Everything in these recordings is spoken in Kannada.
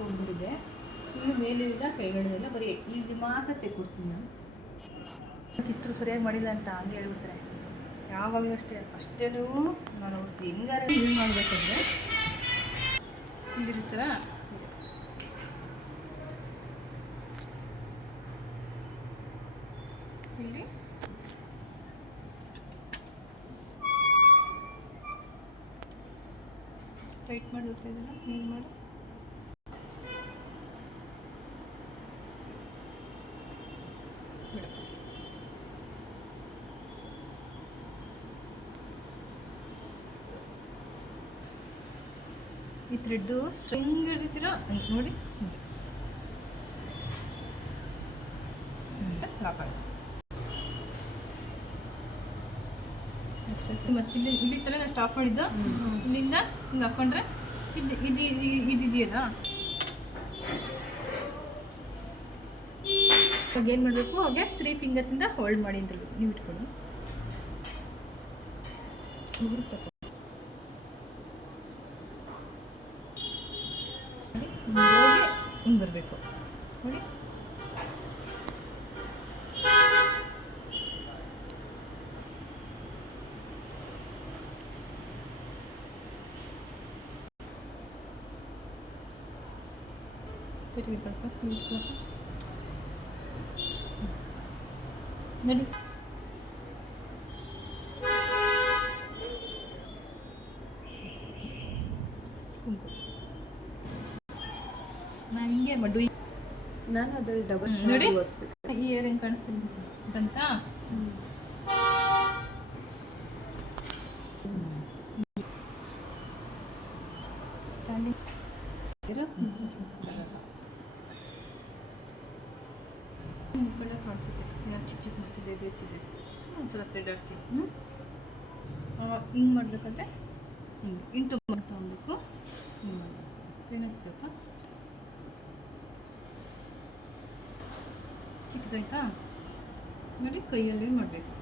ಹೋಗ್ಬಿಟ್ಟಿದೆ. ಇನ್ನು ಮೇಲಿಂದ ಕೆಳಗಡೆದೆಲ್ಲ ಬರೀ ಇಲ್ಲಿ ಮಾತ್ರ ತೆಗೆದುಕೊಡ್ತೀನಿ ನಾನು. ಕಿತ್ತರು ಸರಿಯಾಗಿ ಮಾಡಿಲ್ಲ ಅಂತ ಹಂಗೆ ಹೇಳ್ಬಿಡ್ತಾರೆ. ಯಾವಾಗಲೂ ಅಷ್ಟೇನೂ ನಾನು ಅವ್ರದ್ದು ಹೆಂಗಾರ ಯೂಸ್ ಮಾಡಬೇಕಂದ್ರೆ ಇಲ್ಲಿರ್ತಾರ ಇಲ್ಲಿ ಟೈಟ್ ಮಾಡಿ ಹೋಗ್ತಾ ಇದ್ದೀರಾ ಕ್ಲೀನ್ ಮಾಡಿ ಬಿಡು. ಈ ಥ್ರೆಡ್ಡು ಸ್ಟ್ರಿಂಗ್ ಹಿಡಿತೀರಾ ನೋಡಿ ಲಾಕ್ ಆಗುತ್ತೆ. ಮತ್ತೆ ಇಲ್ಲಿ ತಲೆ ನಾನು ಸ್ಟಾಪ್ ಮಾಡಿದ್ದು ಇಲ್ಲಿಂದ ಹಿಂಗೆ ಹಾಕೊಂಡ್ರೆ ಇದೆಯಲ್ಲ ಇವಾಗ ಏನು ಮಾಡಬೇಕು ಹಾಗೆ 3 ಫಿಂಗರ್ಸಿಂದ ಹೋಲ್ಡ್ ಮಾಡಿ ಅಂತ ನೀವು ಇಟ್ಕೊಂಡು ಹಿಂಗೆ ಬರಬೇಕು ನೋಡಿ. ನಡಿ ನಾನು ಹಿಂಗೆ ಮಡು ನಾನು ಅದ್ರಲ್ಲಿ ಡಬಲ್ ನೋಡಿ ತೋರಿಸ್ಬೇಕು. ಈ ಇಯರ್ ಹೆಂಗೆ ಕಾಣಿಸ್ತೀನಿ ಬಂತ ಸ್ಟ್ಯಾಂಡಿಂಗ್ ಕಡೆ ಕಾಣಿಸುತ್ತೆ. ಯಾವ ಚಿಕ್ಕ ಚಿಕ್ಕ ಮಾಡ್ತಿದ್ದೆ ಬೇಯಿಸಿದೆ ಒಂದ್ಸಲ ಥ್ರೆಡ್ ಆಡಿಸಿ ಹಿಂಗೆ ಮಾಡಬೇಕಂದ್ರೆ ಹಿಂಗೆ ತೊಗೊಂಡ್ಬೇಕು. ಏನಿಸ್ತಪ್ಪ ಚಿಕ್ಕದಾಯ್ತಾ ನೋಡಿ ಕೈಯಲ್ಲೇ ಮಾಡಬೇಕು.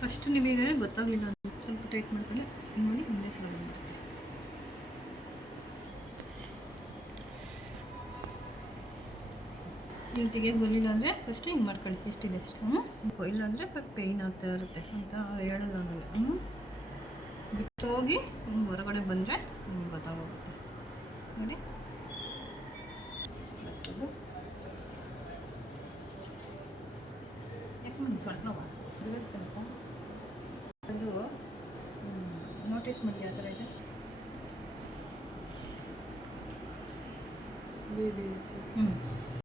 ಫಸ್ಟ್ ನಿಮಗೆ ಗೊತ್ತಾಗಲಿಲ್ಲ ಅಂದರೆ ಸ್ವಲ್ಪ ಟೈಟ್ ಮಾಡ್ಕೊಂಡು ನೋಡಿ ಒಂದೇ ಸಲ ಬಂದ್ಬಿಡುತ್ತೆ. ಇಲ್ಲಿ ತೆಗಿಯೋಕ್ಕೆ ಬರಲಿಲ್ಲ ಅಂದರೆ ಫಸ್ಟ್ ಹಿಂಗೆ ಮಾಡ್ಕೊಳ್ಳಿ ಎಷ್ಟಿದೆ ಅಷ್ಟು. ಇಲ್ಲ ಅಂದರೆ ಪೇಯ್ನ್ ಆಗ್ತಾ ಇರುತ್ತೆ ಅಂತ ಹೇಳಲ್ಲ ನನಗೆ. ಬಿಟ್ಟು ಹೋಗಿ ಹೊರಗಡೆ ಬಂದರೆ ಗೊತ್ತಾಗೋಗುತ್ತೆ ನೋಡಿ. ಯಾಕೆ ಮಾಡಿ ಸ್ವಲ್ಪನವ ಅದು ನೋಟಿಸ್ ಮಾಡಿ ಯಾವ ಥರ ಇದೆ. ಹ್ಞೂ